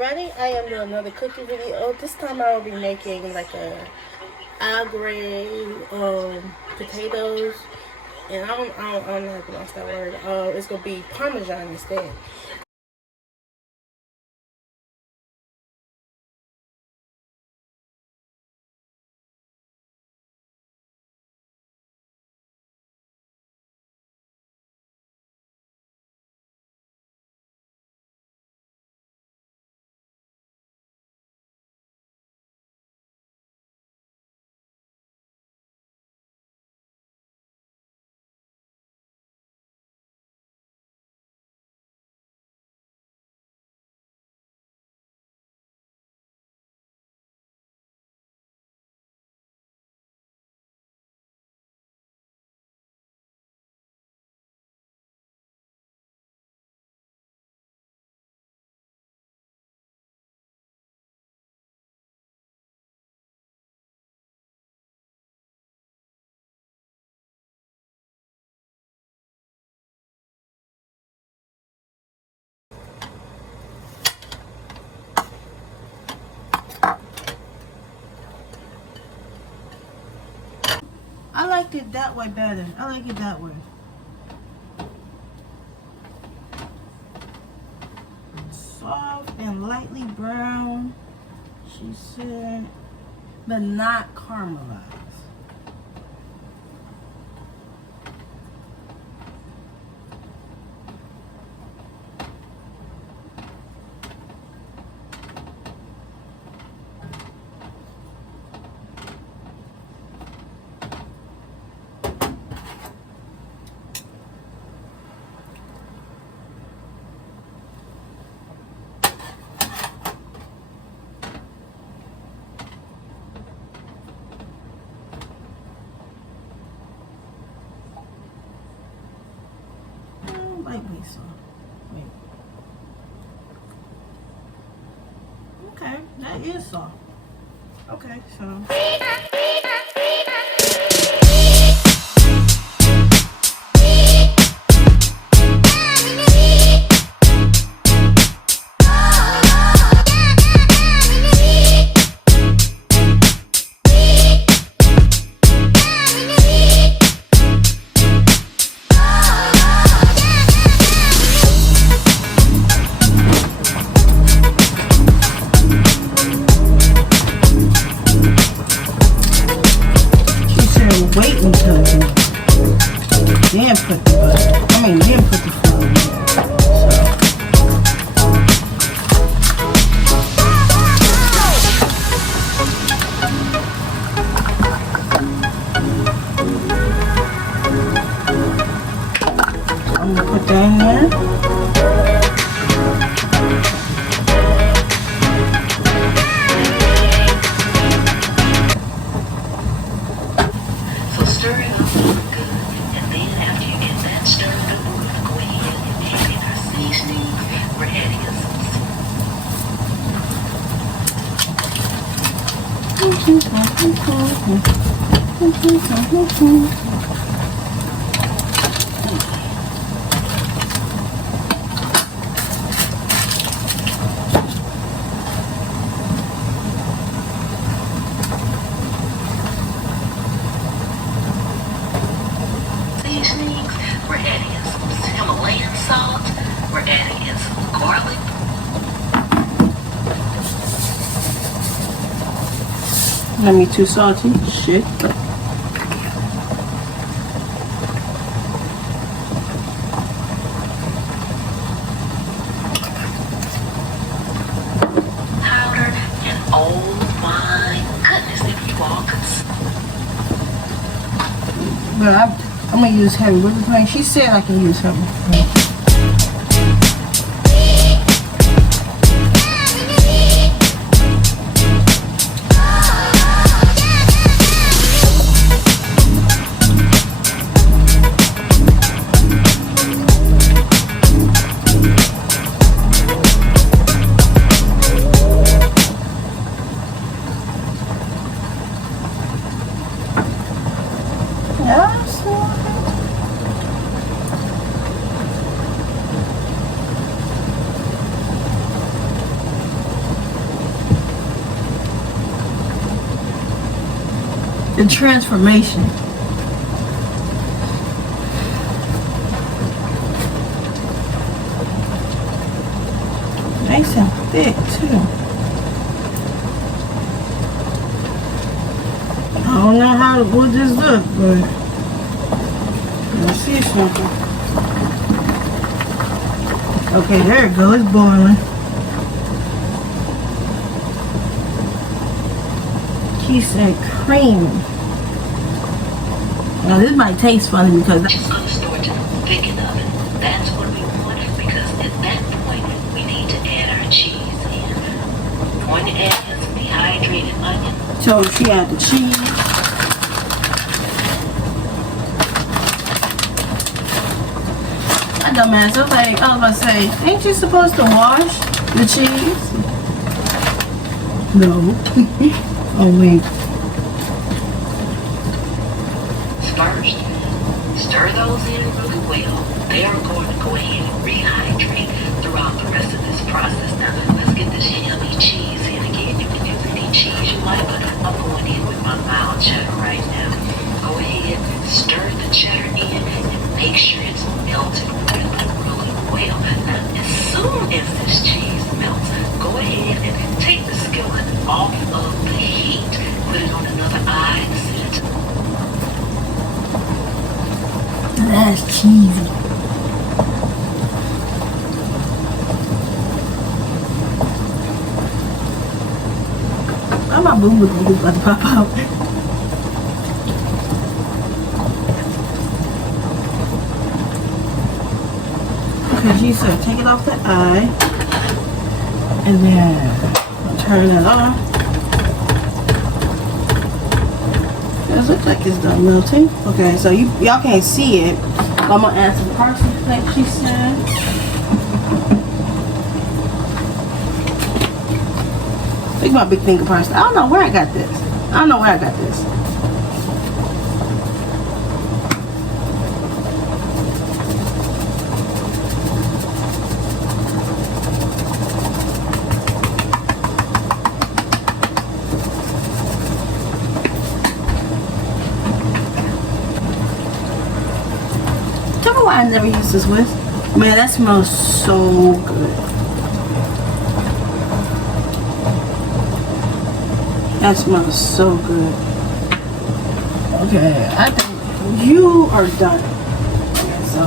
everybody, I am doing another cooking video. This time I will be making like a Al potatoes, and I'm not gonna pronounce that word. It's gonna be Parmesan instead. I like it that way better. I like it that way. Soft and lightly brown, she said, but not caramelized. Lightly soft. Wait. Okay, that is soft. Okay, so. Wait until then put the butter. Then put the flour in. So I'm gonna put that in there. Seasonings, we're adding in some Himalayan salt, we're adding in some garlic. Not me too salty. Shit. Powder, and oh my goodness, if you all could. But I'm gonna use heavy whipping cream. She said I can use heavy whipping cream. The transformation. Nice and thick too. I don't know how would this look, but let's see something. Okay, there it goes. It's boiling. She said cream. Now this might taste funny because Just going to store to the thicken oven. That's what we want because at that point we need to add our cheese in. We're going to add some dehydrated onion. so she had the cheese. My dumbass, I was about to say, ain't you supposed to wash the cheese? No. Oh wait. First, stir those in really well. They are going to go ahead and rehydrate throughout the rest of this process. Now, let's get this yummy cheese in. Again, you can use any cheese you like, but I'm going in with my mild cheddar right now. Go ahead, stir the cheddar in, and make sure it's melted really well. Now, as soon as this cheese melts, go ahead and take the skillet off of the heat. Put it on another eye and set it to That's cheesy. Why my boo boo about to pop out? Okay, she said take it off the eye. And then turn it off. It looks like it's done melting. Okay, so y'all can't see it. I'm gonna add some parsley like she said. Look at my big thing of parsley. I don't know where I got this. Tell me why I never used this with. Man, that smells so good. That smells so good. Okay, I think you are done. Okay, so,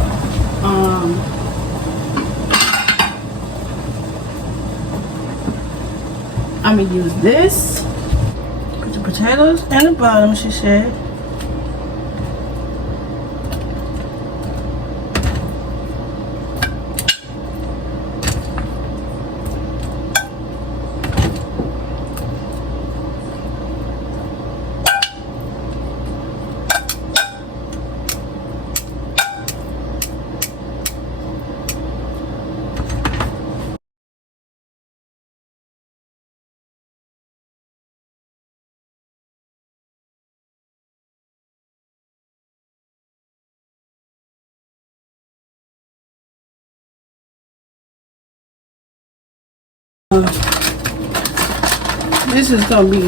I'm gonna use this. Put the potatoes in the bottom, she said. This is gonna be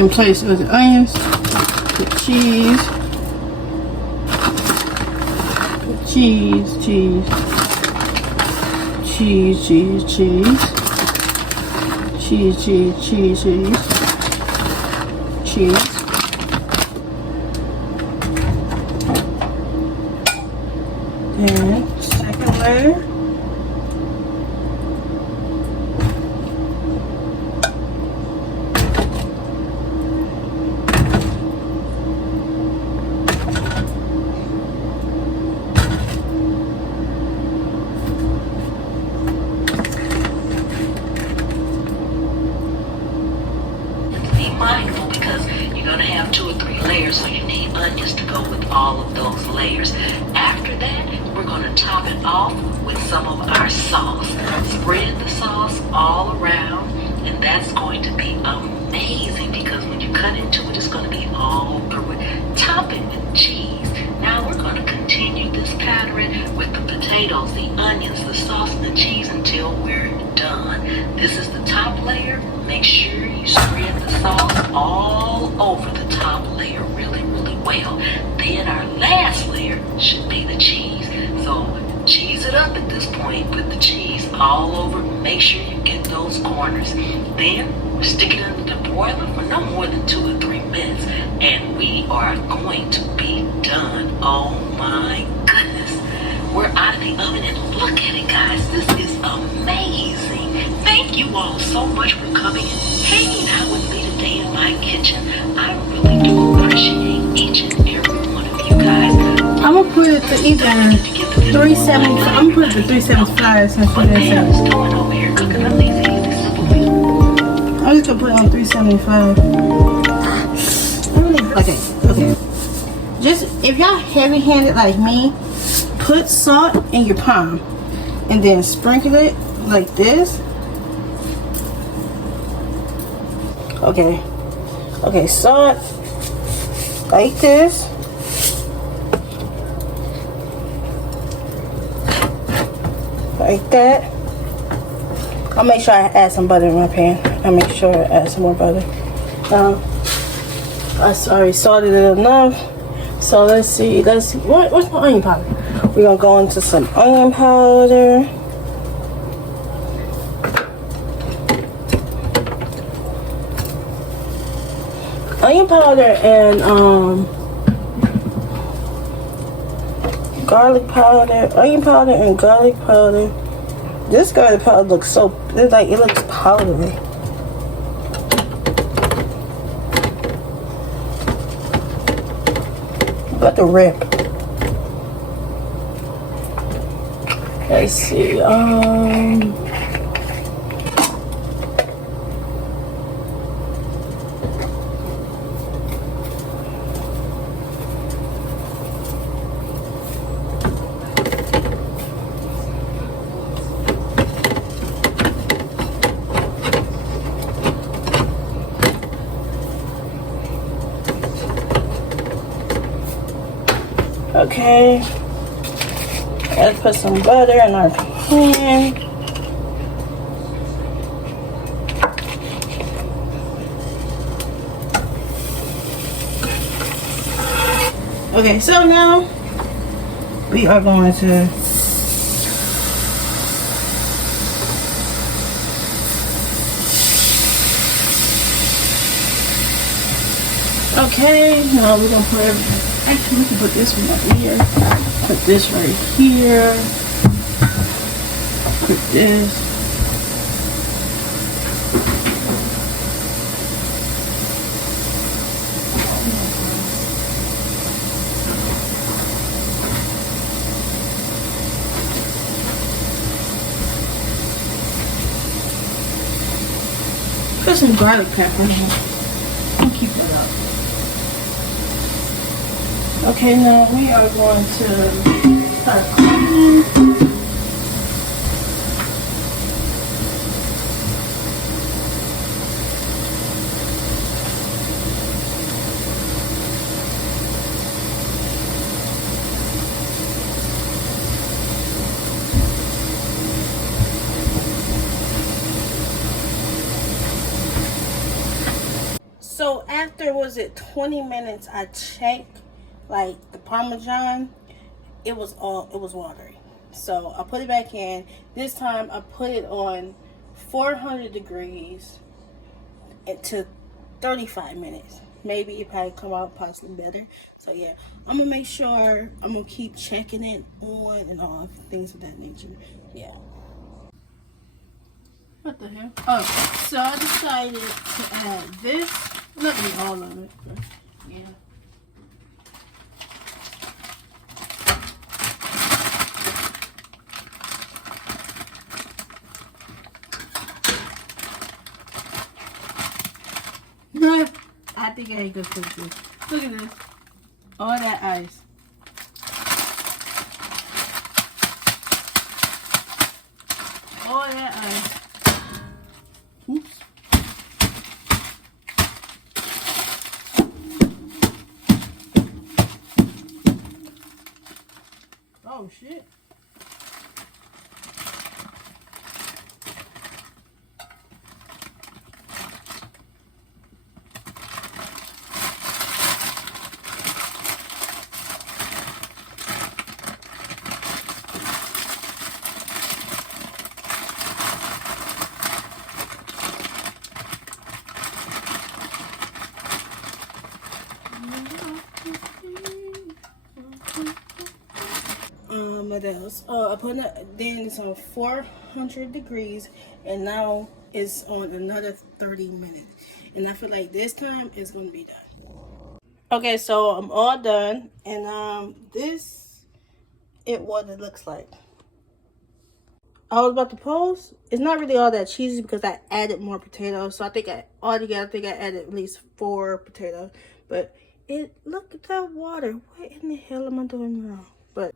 in place of the onions, the cheese, cheese, cheese, cheese, cheese, cheese, cheese, cheese, cheese, cheese, cheese. And second layer. mindful because you're going to have 2 or 3 layers, so you need onions to go with all of those layers. After that, we're going to top it off with some of our sauce. Spread the sauce all around, and that's going to be amazing because when you cut into it, it's going to be all through it. Top it with cheese. Now we're going to continue this pattern with the potatoes, the onions, the sauce, and the cheese until we're done. This is the top layer. Make sure you spread the sauce all over the top layer corners. Then stick it under the broiler for no more than 2 or 3 minutes, and we are going to be done. Oh my goodness. We're out of the oven, and look at it, guys. This is amazing. Thank you all so much for coming and hanging out with me today in my kitchen. I really do appreciate each and every one of you guys. I'm gonna put it to either 370. I'm gonna put it to 375 since we didn't say. What's going over here cooking up these easy simple meals? I'm just gonna put it on 375. Okay. Just if y'all heavy-handed like me, put salt in your palm and then sprinkle it like this. Okay, salt like this. Like that. I'll make sure I add some butter in my pan. I'll make sure I add some more butter. I already salted it enough. So let's see. What's my onion powder? We're gonna go into some onion powder. Onion powder and garlic powder. Onion powder and garlic powder. This garlic powder looks so, it looks powdery. Got the rip. Let's see. Okay, let's put some butter in our pan. Okay, so now we are going to now we're gonna put everything. Actually, we can put this one up here. Put this right here. Put this. Put some garlic pepper in here. I'll keep that up. Okay, now we are going to start cooking. So after, was it 20 minutes, I checked like the Parmesan, it was watery. So I put it back in. This time I put it on 400 degrees to 35 minutes. Maybe it probably come out possibly better. So yeah, I'm gonna make sure, I'm gonna keep checking it on and off, things of that nature. Yeah. What the hell? Oh, so I decided to add this. Not really all of it, but yeah. I think I ain't gonna cook this. Look at this. All that ice. All that ice. Oops. Oh shit. What else? I put it, then it's on 400 degrees, and now it's on another 30 minutes. And I feel like this time it's gonna be done. Okay, so I'm all done, and this what it looks like. I was about to post. It's not really all that cheesy because I added more potatoes. So I think altogether I added at least 4 potatoes. But look at that water. What in the hell am I doing wrong? But